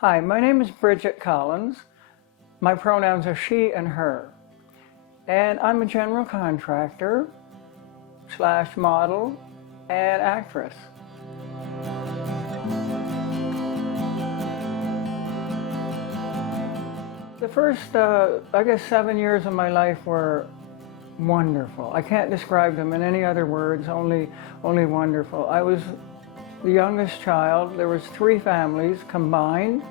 Hi, my name is Bridget Collins. My pronouns are she and her. And I'm a general contractor / model and actress. The first, 7 years of my life were wonderful. I can't describe them in any other words, only wonderful. I was the youngest child. There was 3 families combined.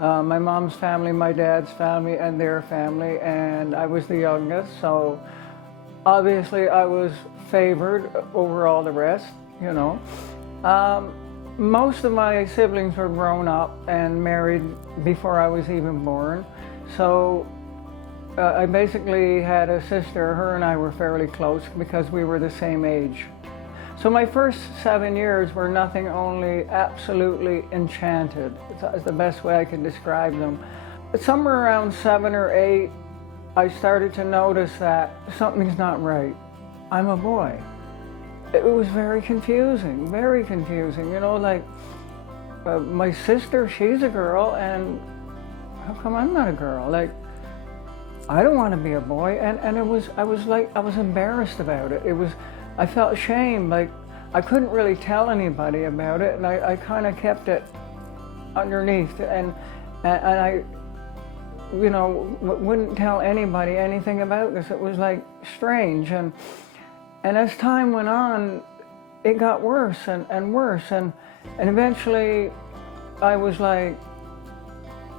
My mom's family, my dad's family, and their family, and I was the youngest, so obviously I was favored over all the rest, you know. Most of my siblings were grown up and married before I was even born, so I basically had a sister. Her and I were fairly close because we were the same age. So my first 7 years were nothing only absolutely enchanted. It's the best way I can describe them. But somewhere around 7 or 8, I started to notice that something's not right. I'm a boy. It was very confusing, you know, like my sister, she's a girl, and how come I'm not a girl? Like, I don't want to be a boy, and I was embarrassed about it. I felt shame, like I couldn't really tell anybody about it, and I kind of kept it underneath, and I, you know, wouldn't tell anybody anything about this. It was like strange, and as time went on, it got worse and worse, and eventually I was like,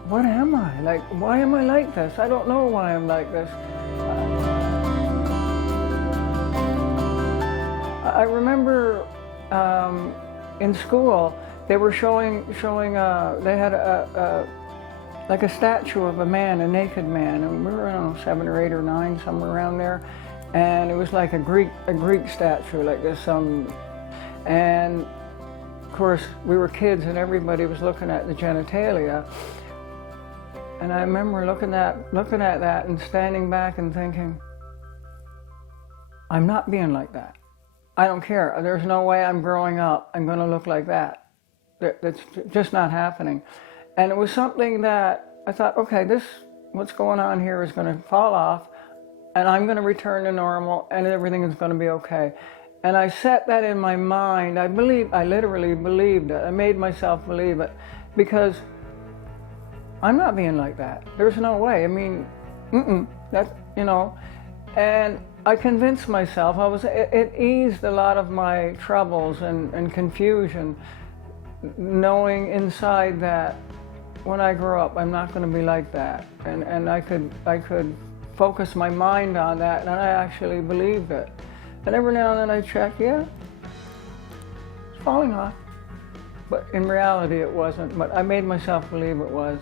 what am I? Like, why am I like this? I don't know why I'm like this. I remember in school they were showing they had like a statue of a man, a naked man, and we were around 7 or 8 or 9, somewhere around there, and it was like a Greek statue like this, and of course we were kids and everybody was looking at the genitalia, and I remember looking at that and standing back and thinking, I'm not being like that. I don't care. There's no way I'm growing up I'm going to look like that. That's just not happening. And it was something that I thought, okay, what's going on here is going to fall off, and I'm going to return to normal, and everything is going to be okay. And I set that in my mind. I literally believed it. I made myself believe it, because I'm not being like that. There's no way. I mean, that's, you know, and I convinced myself. It eased a lot of my troubles and confusion, knowing inside that when I grow up, I'm not going to be like that. And I could focus my mind on that, and I actually believed it. And every now and then I check, yeah, it's falling off. But in reality, it wasn't. But I made myself believe it was.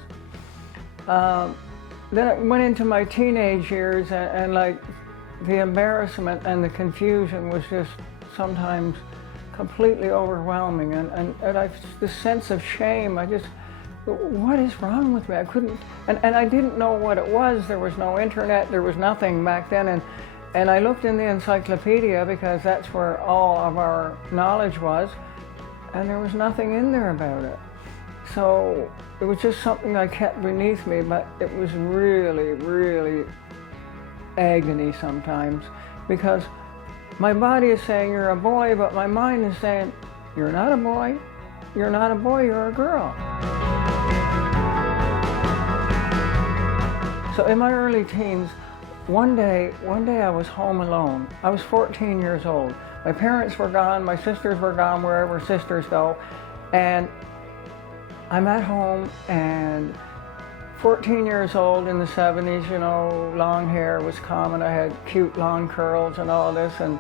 Then I went into my teenage years, and like, the embarrassment and the confusion was just sometimes completely overwhelming, and this sense of shame. What is wrong with me? I couldn't, and I didn't know what it was. There was no internet, there was nothing back then, and I looked in the encyclopedia because that's where all of our knowledge was, and there was nothing in there about it. So it was just something I kept beneath me, but it was really, really agony sometimes, because my body is saying you're a boy, but my mind is saying you're not a boy, you're not a boy, you're a girl. So in my early teens, one day I was home alone. I was 14 years old. My parents were gone, my sisters were gone, wherever sisters go, and I'm at home, and 14 years old in the 70s, you know, long hair was common. I had cute long curls and all this, and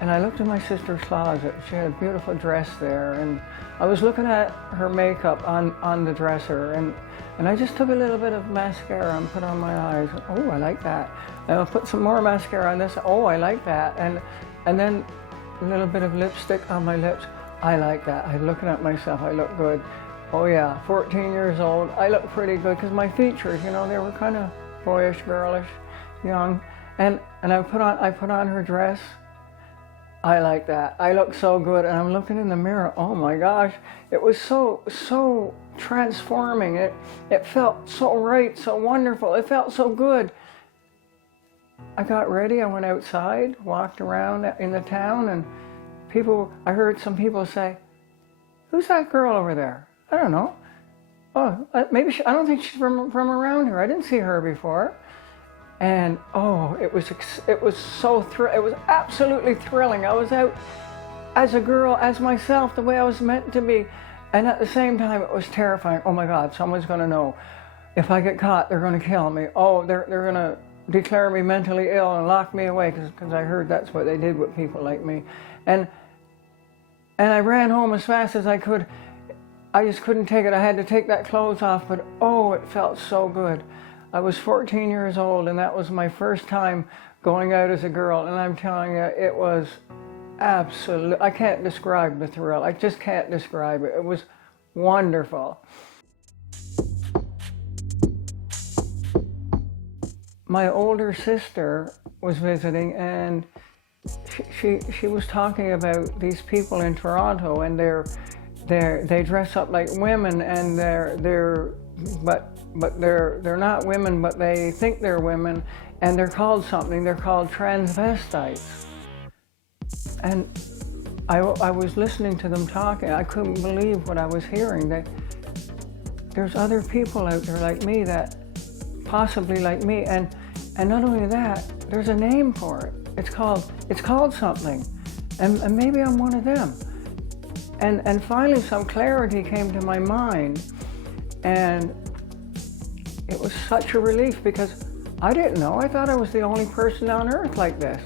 I looked in my sister's closet. She had a beautiful dress there, and I was looking at her makeup on the dresser, and I just took a little bit of mascara and put on my eyes. Oh, I like that. And I'll put some more mascara on this. Oh, I like that. And then a little bit of lipstick on my lips. I like that. I'm looking at myself. I look good. Oh yeah, 14 years old, I look pretty good, because my features, you know, they were kind of boyish, girlish, young, and I put on her dress. I like that. I look so good, and I'm looking in the mirror. Oh my gosh, it was so transforming. It felt so right, so wonderful. It felt so good. I got ready. I went outside, walked around in the town, and I heard some people say, "Who's that girl over there?" I don't know. Oh, maybe I don't think she's from around here. I didn't see her before. And it was it was absolutely thrilling. I was out as a girl, as myself, the way I was meant to be. And at the same time, it was terrifying. Oh my God, someone's going to know. If I get caught, they're going to kill me. Oh, they're going to declare me mentally ill and lock me away, because I heard that's what they did with people like me. And I ran home as fast as I could. I just couldn't take it. I had to take that clothes off, but it felt so good. I was 14 years old, and that was my first time going out as a girl, and I'm telling you, it was absolute. I can't describe the thrill. I just can't describe it. It was wonderful. My older sister was visiting, and she was talking about these people in Toronto, and they dress up like women, and they're not women, but they think they're women, and they're called something. They're called transvestites. And I was listening to them talking. I couldn't believe what I was hearing. There's other people out there like me, that possibly like me, and not only that, there's a name for it. It's called something, and maybe I'm one of them. And finally, some clarity came to my mind. And it was such a relief, because I didn't know. I thought I was the only person on earth like this.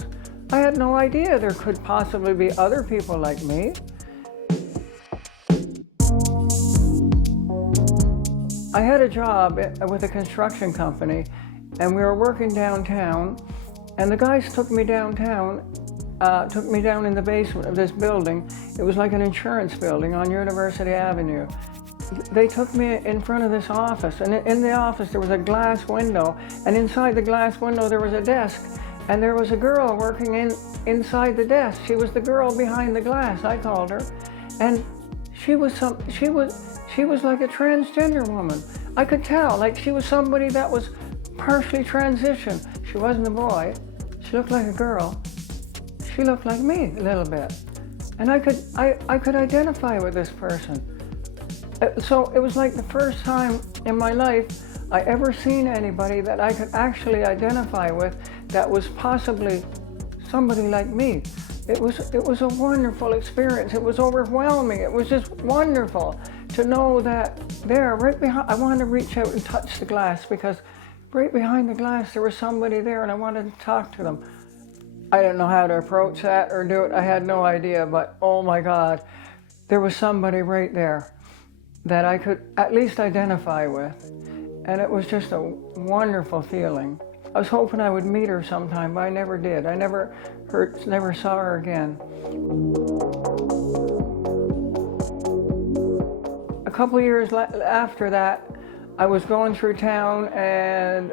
I had no idea there could possibly be other people like me. I had a job with a construction company, and we were working downtown, and the guys took me downtown, took me down in the basement of this building. It was like an insurance building on University Avenue. They took me in front of this office, and in the office there was a glass window, and inside the glass window there was a desk, and there was a girl working inside the desk. She was the girl behind the glass, I called her, and she was like a transgender woman. I could tell, like she was somebody that was partially transitioned. She wasn't a boy. She looked like a girl. She looked like me a little bit, and I could identify with this person. So it was like the first time in my life I ever seen anybody that I could actually identify with that was possibly somebody like me. It was a wonderful experience. It was overwhelming. It was just wonderful to know that there, right behind, I wanted to reach out and touch the glass, because right behind the glass there was somebody there, and I wanted to talk to them. I didn't know how to approach that or do it. I had no idea, but oh my God, there was somebody right there that I could at least identify with. And it was just a wonderful feeling. I was hoping I would meet her sometime, but I never did. I never saw her again. A couple years after that, I was going through town, and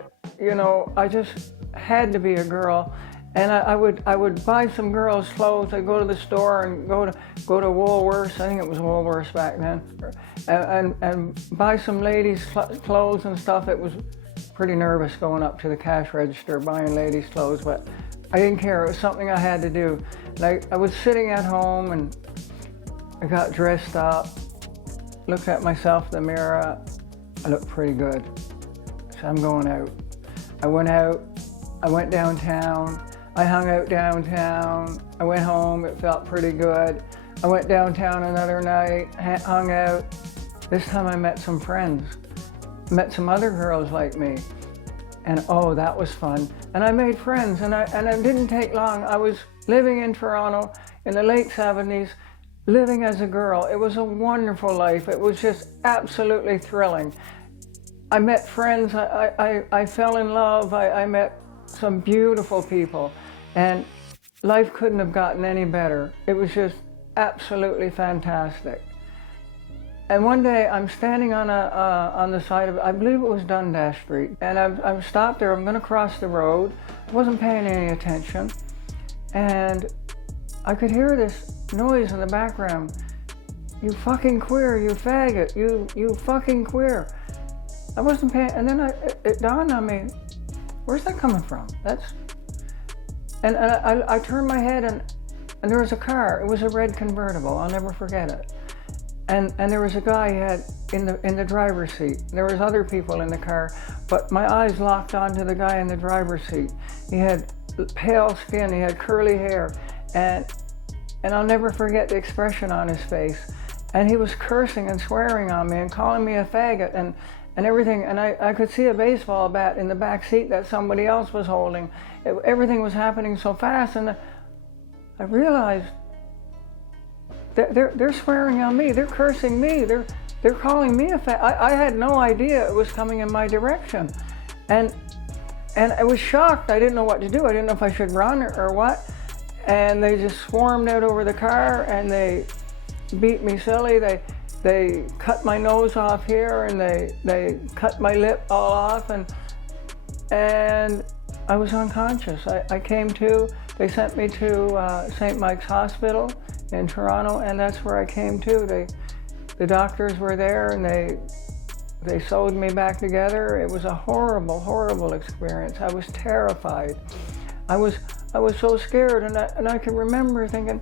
I just had to be a girl. And I would buy some girls' clothes. I'd go to the store and go to Woolworths. I think it was Woolworths back then, and buy some ladies' clothes and stuff. It was pretty nervous going up to the cash register buying ladies' clothes, but I didn't care. It was something I had to do. Like, I was sitting at home, and I got dressed up, looked at myself in the mirror. I looked pretty good, so I'm going out. I went out. I went downtown. I hung out downtown. I went home. It felt pretty good. I went downtown another night, hung out. This time I met some friends, met some other girls like me, and that was fun. And I made friends, and it didn't take long. I was living in Toronto in the late 70s, living as a girl. It was a wonderful life. It was just absolutely thrilling. I met friends. I fell in love. I met some beautiful people, and life couldn't have gotten any better. It was just absolutely fantastic. And one day I'm standing on the side of, I believe it was Dundas Street, and I'm stopped there. I'm going to cross the road. I wasn't paying any attention, and I could hear this noise in the background. You fucking queer, you faggot, you fucking queer. I wasn't paying, and then it dawned on me, where's that coming from? And I turned my head and there was a car. It was a red convertible. I'll never forget it. And there was a guy he had in the driver's seat. There was other people in the car, but my eyes locked onto the guy in the driver's seat. He had pale skin. He had curly hair, and I'll never forget the expression on his face. And he was cursing and swearing on me and calling me a faggot and everything. And I could see a baseball bat in the back seat that somebody else was holding. Everything was happening so fast, and I realized they're swearing on me. They're cursing me. They're calling me a faggot. I had no idea it was coming in my direction, and I was shocked. I didn't know what to do. I didn't know if I should run or what. And they just swarmed out over the car and they beat me silly. They cut my nose off here and they cut my lip all off, and I was unconscious. I came to. They sent me to St. Mike's Hospital in Toronto, and that's where I came to. The doctors were there, and they sewed me back together. It was a horrible, horrible experience. I was terrified. I was so scared, and I can remember thinking,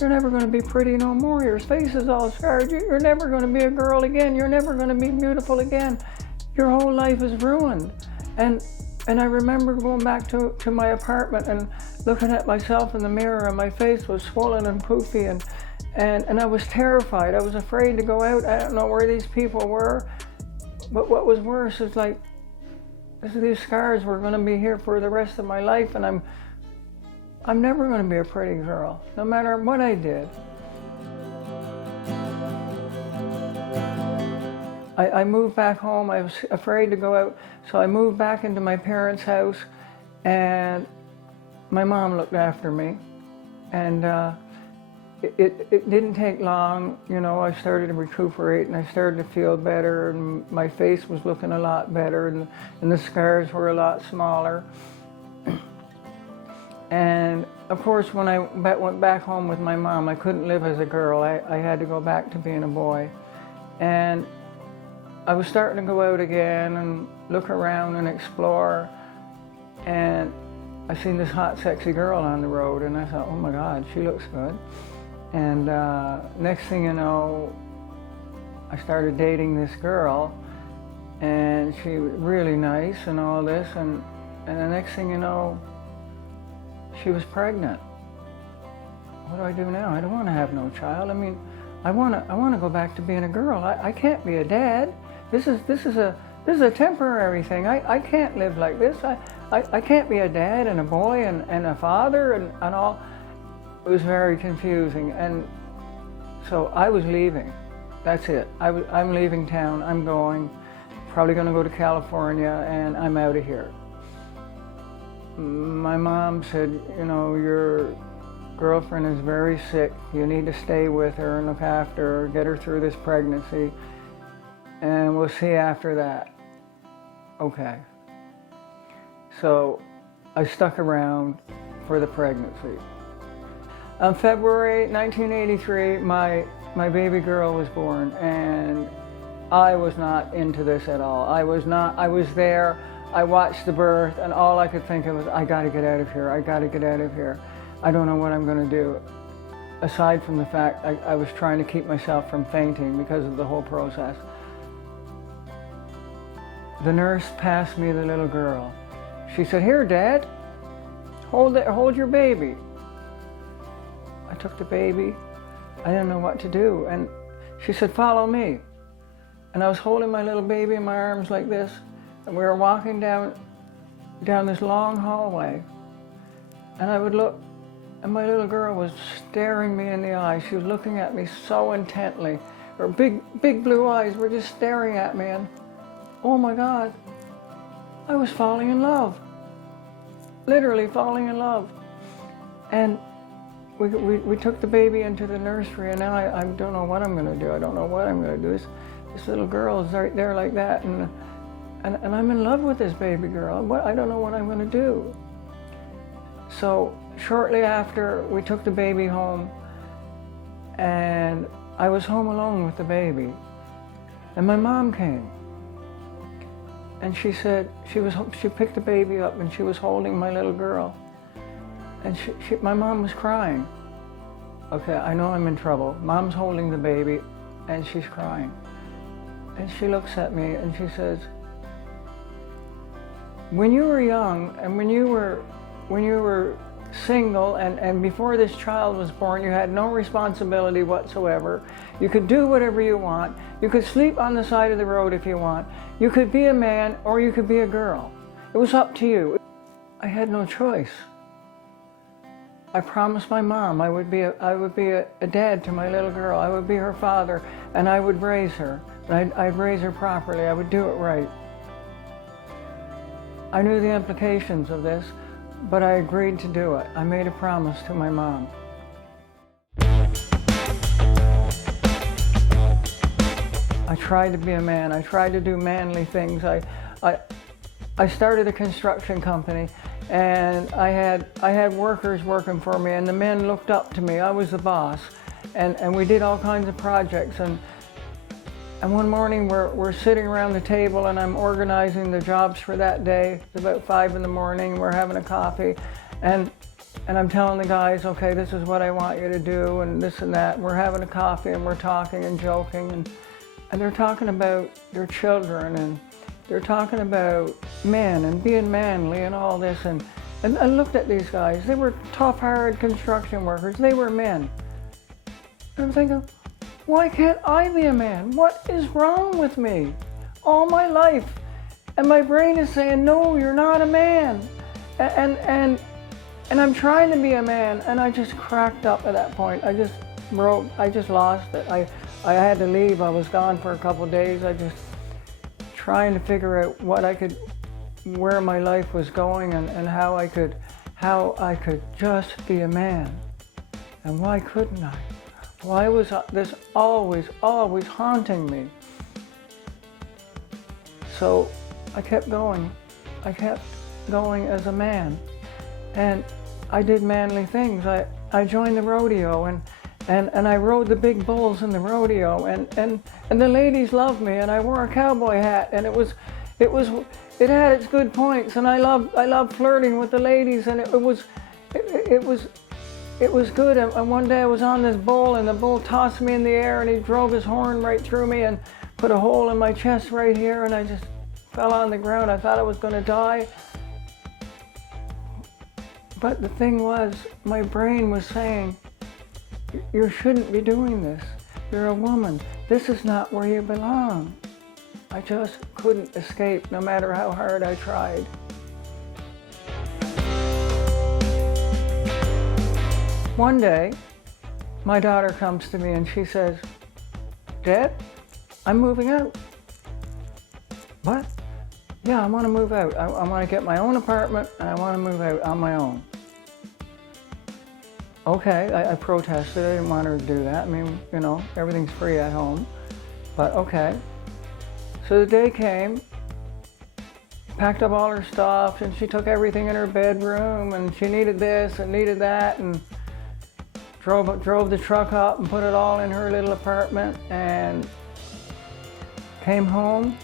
you're never going to be pretty no more. Your face is all scarred. You're never going to be a girl again. You're never going to be beautiful again. Your whole life is ruined. And I remember going back to my apartment and looking at myself in the mirror, and my face was swollen and poofy, and I was terrified. I was afraid to go out. I don't know where these people were, but what was worse is like, these scars were going to be here for the rest of my life, and I'm never going to be a pretty girl, no matter what I did. I moved back home. I was afraid to go out, so I moved back into my parents' house, and my mom looked after me. And it didn't take long, you know. I started to recuperate, and I started to feel better, and my face was looking a lot better, and the scars were a lot smaller. And of course, when I went back home with my mom, I couldn't live as a girl. I had to go back to being a boy. And I was starting to go out again and look around and explore. And I seen this hot, sexy girl on the road, and I thought, oh my God, she looks good. And next thing you know, I started dating this girl, and she was really nice and all this. And the next thing you know, she was pregnant. What do I do now? I don't want to have no child. I mean, I want to go back to being a girl. I can't be a dad. This is a temporary thing. I can't live like this. I can't be a dad and a boy and a father and all. It was very confusing, and so I was leaving. That's it. I'm leaving town. I'm going. Probably going to go to California, and I'm out of here. My mom said, you know, your girlfriend is very sick. You need to stay with her and look after her, get her through this pregnancy, and we'll see after that. Okay. So I stuck around for the pregnancy. On February 1983, my baby girl was born, and I was not into this at all. I was there. I watched the birth, and all I could think of was, I gotta get out of here. I gotta get out of here. I don't know what I'm gonna do. Aside from the fact I was trying to keep myself from fainting because of the whole process. The nurse passed me the little girl. She said, here, Dad, hold your baby. I took the baby. I didn't know what to do. And she said, follow me. And I was holding my little baby in my arms like this. And we were walking down this long hallway, and I would look, and my little girl was staring me in the eye. She was looking at me so intently. Her big blue eyes were just staring at me, and oh my God, I was falling in love. Literally falling in love. And we took the baby into the nursery, and now I don't know what I'm going to do. I don't know what I'm going to do. This little girl is right there like that, and I'm in love with this baby girl. I don't know what I'm going to do. So shortly after, we took the baby home, and I was home alone with the baby. And my mom came. And she said, she picked the baby up and she was holding my little girl. And my mom was crying. Okay, I know I'm in trouble. Mom's holding the baby and she's crying. And she looks at me and she says, when you were young and when you were single and before this child was born, you had no responsibility whatsoever. You could do whatever you want. You could sleep on the side of the road if you want. You could be a man or you could be a girl. It was up to you. I had no choice. I promised my mom I would be a dad to my little girl. I would be her father and I would raise her. I'd raise her properly. I would do it right. I knew the implications of this, but I agreed to do it. I made a promise to my mom. I tried to be a man. I tried to do manly things. I started a construction company, and I had workers working for me, and the men looked up to me. I was the boss, and we did all kinds of projects. And one morning we're sitting around the table, and I'm organizing the jobs for that day. It's about 5 in the morning. We're having a coffee, and I'm telling the guys, okay, this is what I want you to do, and this and that. And we're having a coffee, and we're talking and joking, and they're talking about their children, and they're talking about men and being manly and all this. And I looked at these guys. They were tough, hard construction workers. They were men. And I'm thinking, why can't I be a man? What is wrong with me? All my life. And my brain is saying, no, you're not a man. And I'm trying to be a man, and I just cracked up at that point. I just lost it. I had to leave. I was gone for a couple of days. I just trying to figure out where my life was going and how I could just be a man. And why couldn't I? Why was this always haunting me? So I kept going. I kept going as a man. And I did manly things. I joined the rodeo and I rode the big bulls in the rodeo and the ladies loved me, and I wore a cowboy hat, and it had its good points, and I loved flirting with the ladies, and it was good. And one day I was on this bull, and the bull tossed me in the air, and he drove his horn right through me and put a hole in my chest right here, and I just fell on the ground. I thought I was going to die. But the thing was, my brain was saying, you shouldn't be doing this. You're a woman. This is not where you belong. I just couldn't escape, no matter how hard I tried. One day, my daughter comes to me and she says, Dad, I'm moving out. What? Yeah, I want to move out. I want to get my own apartment, and I want to move out on my own. Okay, I protested. I didn't want her to do that. I mean, you know, everything's free at home. But okay. So the day came, packed up all her stuff, and she took everything in her bedroom, and she needed this and needed that, and drove the truck up and put it all in her little apartment, and came home.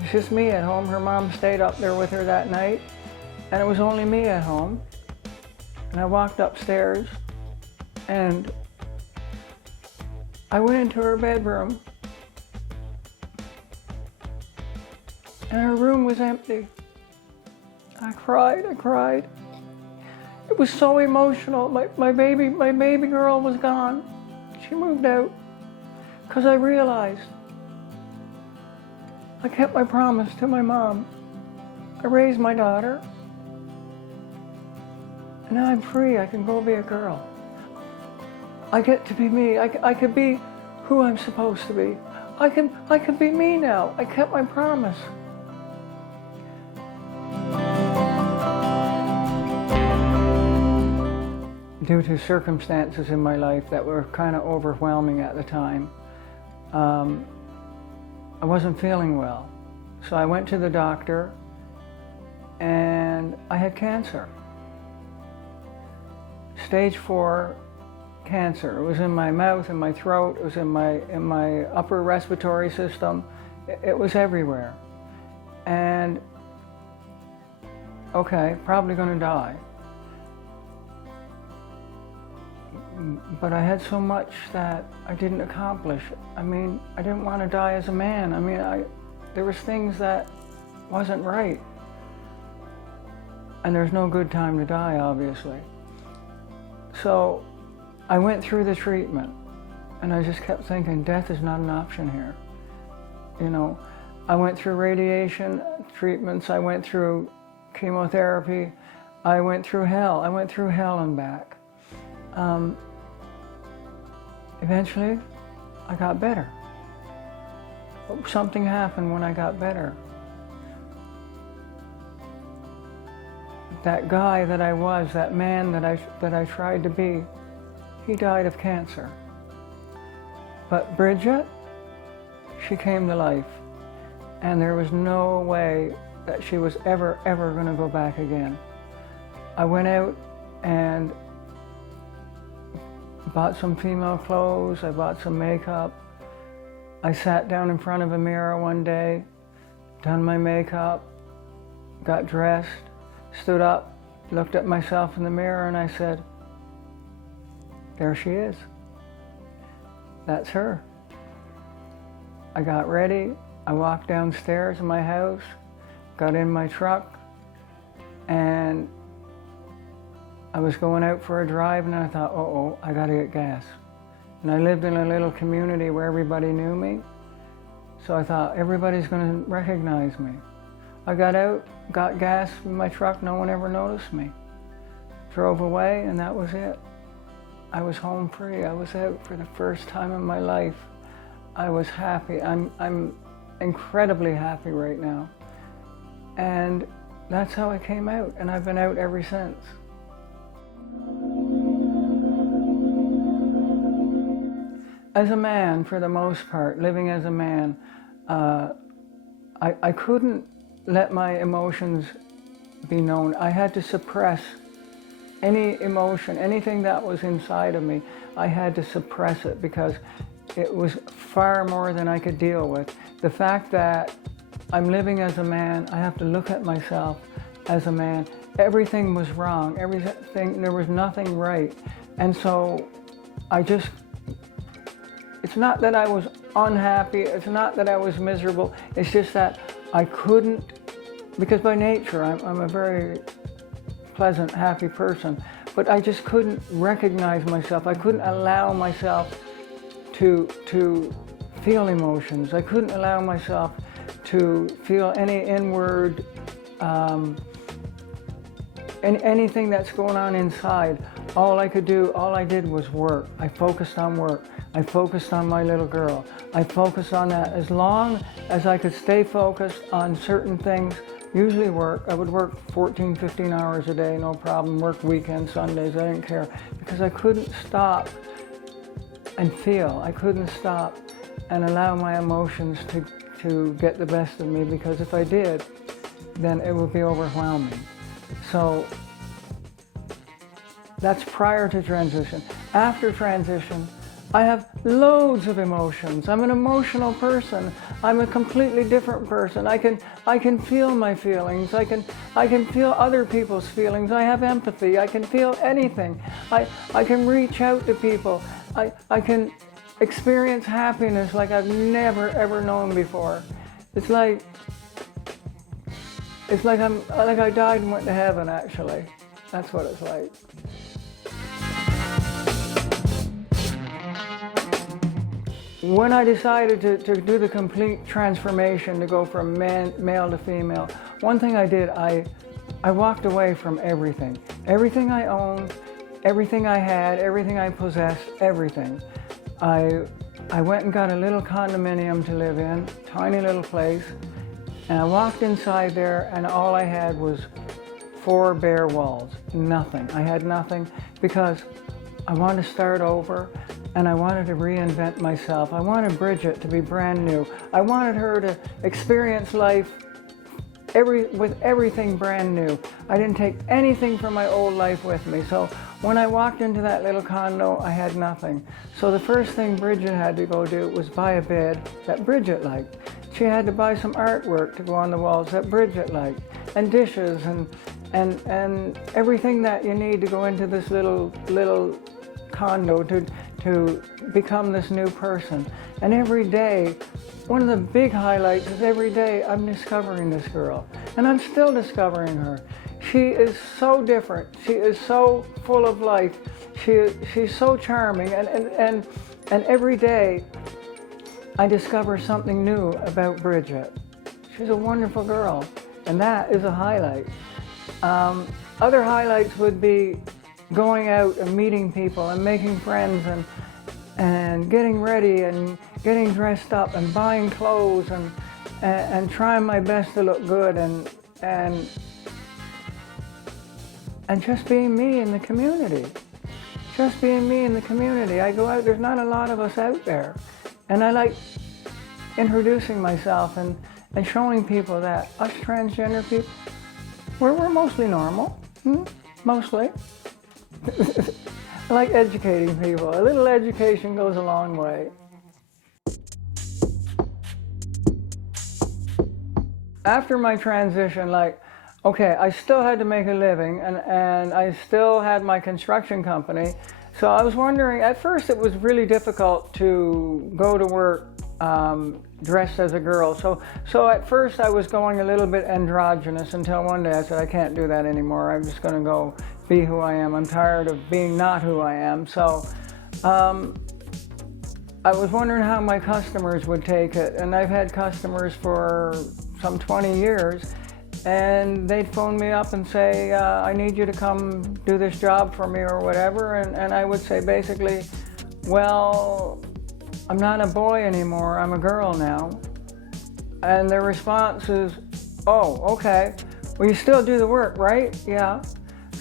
It's just me at home. Her mom stayed up there with her that night, and it was only me at home. And I walked upstairs, and I went into her bedroom, and her room was empty. I cried. It was so emotional. My baby girl was gone. She moved out, because I realized I kept my promise to my mom. I raised my daughter. And now I'm free. I can go be a girl. I get to be me. I could be who I'm supposed to be. I can be me now. I kept my promise. Due to circumstances in my life that were kind of overwhelming at the time, I wasn't feeling well. So I went to the doctor, and I had cancer. stage 4 cancer. It was in my mouth, in my throat, it was in my upper respiratory system. It was everywhere. And okay, probably gonna die. But I had so much that I didn't accomplish. I mean, I didn't want to die as a man. I mean, there was things that wasn't right. And there's no good time to die, obviously. So I went through the treatment, and I just kept thinking, death is not an option here. You know, I went through radiation treatments, I went through chemotherapy, I went through hell. I went through hell and back. Eventually, I got better. Something happened when I got better. That guy that I was, that man that I tried to be, he died of cancer. But Bridgett, she came to life. And there was no way that she was ever going to go back again. I went out and bought some female clothes, I bought some makeup. I sat down in front of a mirror one day, done my makeup, got dressed, stood up, looked at myself in the mirror, and I said, there she is. That's her. I got ready, I walked downstairs in my house, got in my truck, and I was going out for a drive, and I thought, uh-oh, I gotta get gas. And I lived in a little community where everybody knew me, so I thought, everybody's gonna recognize me. I got out, got gas in my truck, no one ever noticed me. Drove away, and that was it. I was home free. I was out for the first time in my life. I was happy. I'm incredibly happy right now. And that's how I came out, and I've been out ever since. As a man, for the most part, living as a man, I couldn't let my emotions be known. I had to suppress any emotion, anything that was inside of me. I had to suppress it because it was far more than I could deal with. The fact that I'm living as a man, I have to look at myself as a man. Everything was wrong, there was nothing right. And so it's not that I was unhappy, it's not that I was miserable, it's just that I couldn't, because by nature I'm a very pleasant, happy person, but I just couldn't recognize myself. I couldn't allow myself to feel emotions. I couldn't allow myself to feel any inward, anything that's going on inside. All I did was work. I focused on work. I focused on my little girl. I focused on that. As long as I could stay focused on certain things, usually work, I would work 14, 15 hours a day, no problem, work weekends, Sundays, I didn't care, because I couldn't stop and feel. I couldn't stop and allow my emotions to get the best of me, because if I did, then it would be overwhelming. So that's prior to transition. After transition, I have loads of emotions. I'm an emotional person. I'm a completely different person. I can feel my feelings. I can feel other people's feelings. I have empathy. I can feel anything. I can reach out to people. I can experience happiness like I've never ever known before. It's like I died and went to heaven, actually. That's what it's like. When I decided to do the complete transformation, to go from male to female, one thing I did, I walked away from everything. Everything I owned, everything I had, everything I possessed, everything. I went and got a little condominium to live in, tiny little place, and I walked inside there, and all I had was 4 bare walls, nothing. I had nothing because I wanted to start over, and I wanted to reinvent myself. I wanted Bridgett to be brand new. I wanted her to experience life with everything brand new. I didn't take anything from my old life with me. So When I walked into that little condo, I had nothing. So the first thing Bridget had to go do was buy a bed that Bridget liked. She had to buy some artwork to go on the walls that Bridget liked, and dishes and everything that you need to go into this little condo to become this new person. And every day, one of the big highlights is every day I'm discovering this girl, and I'm still discovering her. She is so different. She is so full of life. She's so charming, and every day I discover something new about Bridget. She's a wonderful girl, and that is a highlight. Other highlights would be going out and meeting people and making friends and getting ready and getting dressed up and buying clothes and trying my best to look good and just being me in the community. Just being me in the community. I go out, there's not a lot of us out there. And I like introducing myself and showing people that us transgender people, we're mostly normal, mostly. I like educating people. A little education goes a long way. After my transition, okay, I still had to make a living and I still had my construction company. So I was wondering, at first it was really difficult to go to work dressed as a girl. So at first I was going a little bit androgynous until one day I said, I can't do that anymore. I'm just going to go be who I am. I'm tired of being not who I am. So I was wondering how my customers would take it. And I've had customers for some 20 years. And they'd phone me up and say, I need you to come do this job for me or whatever. And I would say basically, well, I'm not a boy anymore, I'm a girl now. And their response is, oh, okay. Well, you still do the work, right? Yeah.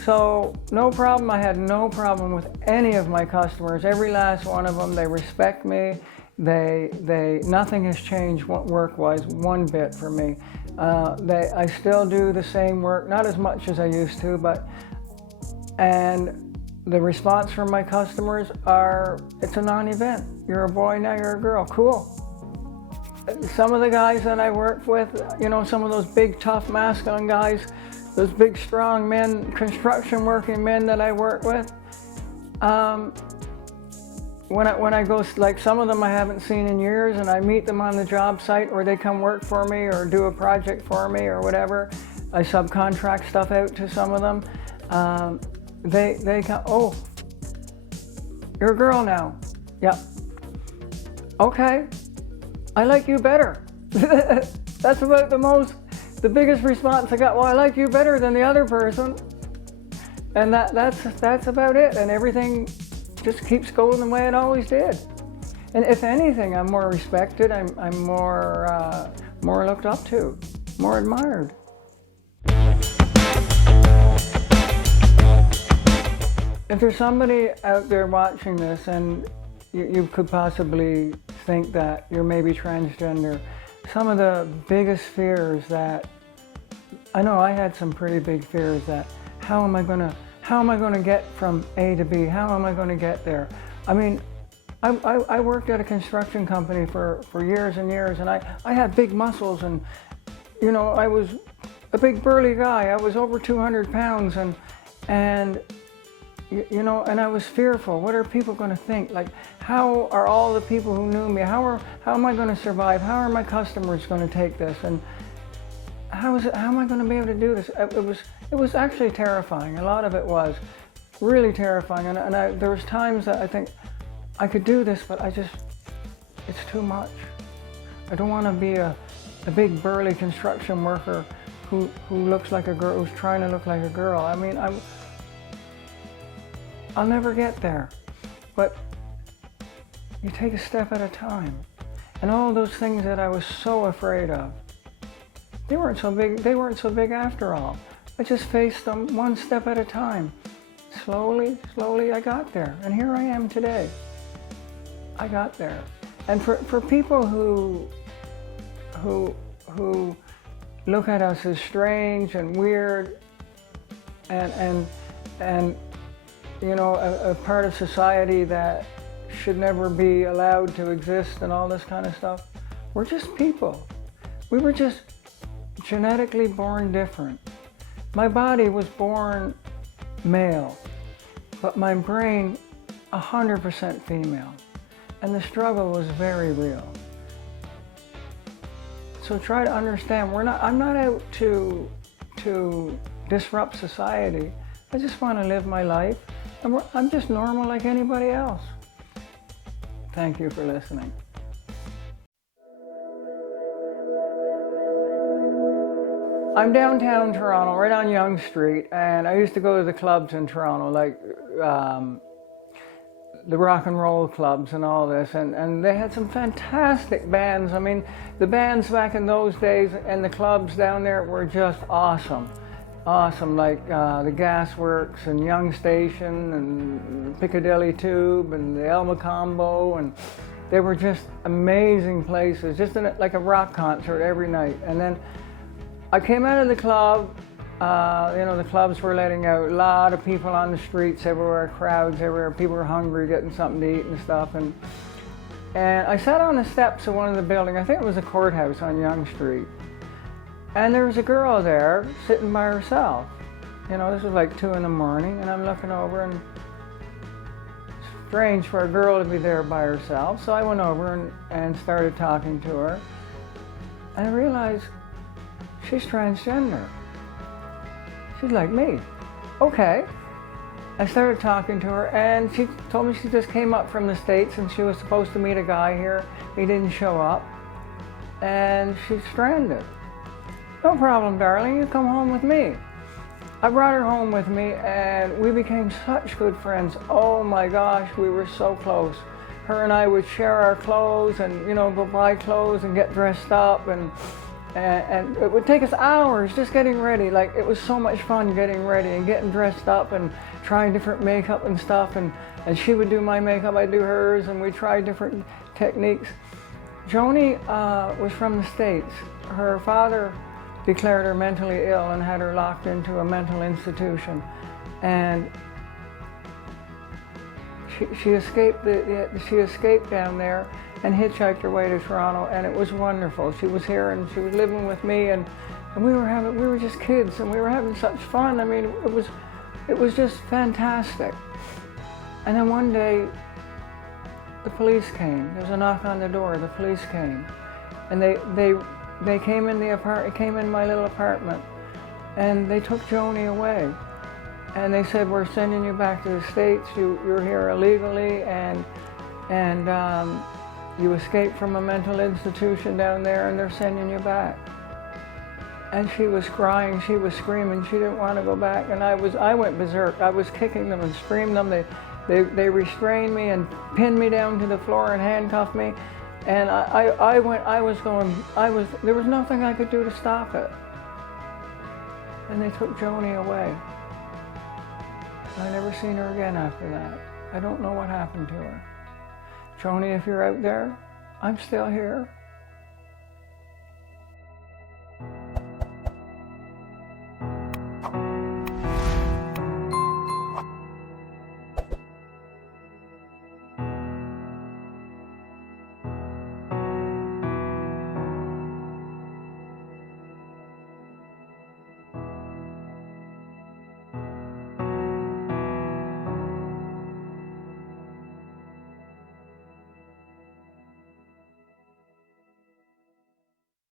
So no problem, I had no problem with any of my customers. Every last one of them, they respect me. Nothing has changed work-wise one bit for me. I still do the same work, not as much as I used to, and the response from my customers are, it's a non-event. You're a boy, now you're a girl, cool. Some of the guys that I work with, some of those big, tough, masculine guys, those big, strong men, construction working men that I work with, when I go, like some of them I haven't seen in years, and I meet them on the job site, or they come work for me or do a project for me or whatever, I subcontract stuff out to some of them. They come, oh, you're a girl now. Yep. Okay, I like you better. That's about the biggest response I got. Well, I like you better than the other person. And that's about it. And everything just keeps going the way it always did. And if anything, I'm more respected. I'm more looked up to, more admired. If there's somebody out there watching this and you could possibly think that you're maybe transgender, some of the biggest fears that, I know I had some pretty big fears that, how am I gonna get from A to B? How am I gonna get there? I mean, I worked at a construction company for years and years, and I had big muscles, and I was a big burly guy. I was over 200 pounds, and I was fearful. What are people going to think? Like, how are all the people who knew me? How am I going to survive? How are my customers going to take this? And how am I going to be able to do this? It was actually terrifying. A lot of it was really terrifying. And there was times that I think I could do this, but it's too much. I don't want to be a big burly construction worker who looks like a girl, who's trying to look like a girl. I mean, I'll never get there, but you take a step at a time. And all those things that I was so afraid of, they weren't so big after all. I just faced them one step at a time. Slowly, I got there, and here I am today. I got there. And for people who look at us as strange and weird and you know, a part of society that should never be allowed to exist and all this kind of stuff. We're just people. We were just genetically born different. My body was born male, but my brain 100% female. And the struggle was very real. So try to understand, I'm not out to disrupt society. I just want to live my life. I'm just normal like anybody else. Thank you for listening. I'm downtown Toronto, right on Yonge Street, and I used to go to the clubs in Toronto, like the rock and roll clubs and all this, and they had some fantastic bands. I mean, the bands back in those days and the clubs down there were just awesome. Awesome, like the Gasworks and Young Station and Piccadilly Tube and the Elma Combo, and they were just amazing places, just like a rock concert every night. And then I came out of the club, you know, the clubs were letting out a lot of people on the streets everywhere, crowds everywhere, people were hungry, getting something to eat and stuff. And I sat on the steps of one of the buildings, I think it was a courthouse on Yonge Street. And there was a girl there sitting by herself. You know, this was like 2 in the morning, and I'm looking over, and it's strange for a girl to be there by herself. So I went over and started talking to her. And I realized she's transgender. She's like me. Okay. I started talking to her, and she told me she just came up from the States and she was supposed to meet a guy here. He didn't show up, and she's stranded. No problem, darling, you come home with me. I brought her home with me, and we became such good friends. Oh my gosh, we were so close. Her and I would share our clothes and, you know, go buy clothes and get dressed up, and it would take us hours just getting ready. Like, it was so much fun getting ready and getting dressed up and trying different makeup and stuff, and she would do my makeup, I'd do hers, and we tried different techniques. Joni was from the States. Her father declared her mentally ill and had her locked into a mental institution, and she escaped down there and hitchhiked her way to Toronto, and it was wonderful. She was here and she was living with me, and we were just kids, and we were having such fun. I mean, it was just fantastic. And then one day the police came. There was a knock on the door. The police came, and they came in the apartment, came in my little apartment, and they took Joni away. And they said, we're sending you back to the States. You're here illegally, and you escaped from a mental institution down there, and they're sending you back. And she was crying, she was screaming, she didn't want to go back. And I went berserk. I was kicking them and screaming them. They restrained me and pinned me down to the floor and handcuffed me. And there was nothing I could do to stop it. And they took Joni away. I never seen her again after that. I don't know what happened to her. Joni, if you're out there, I'm still here.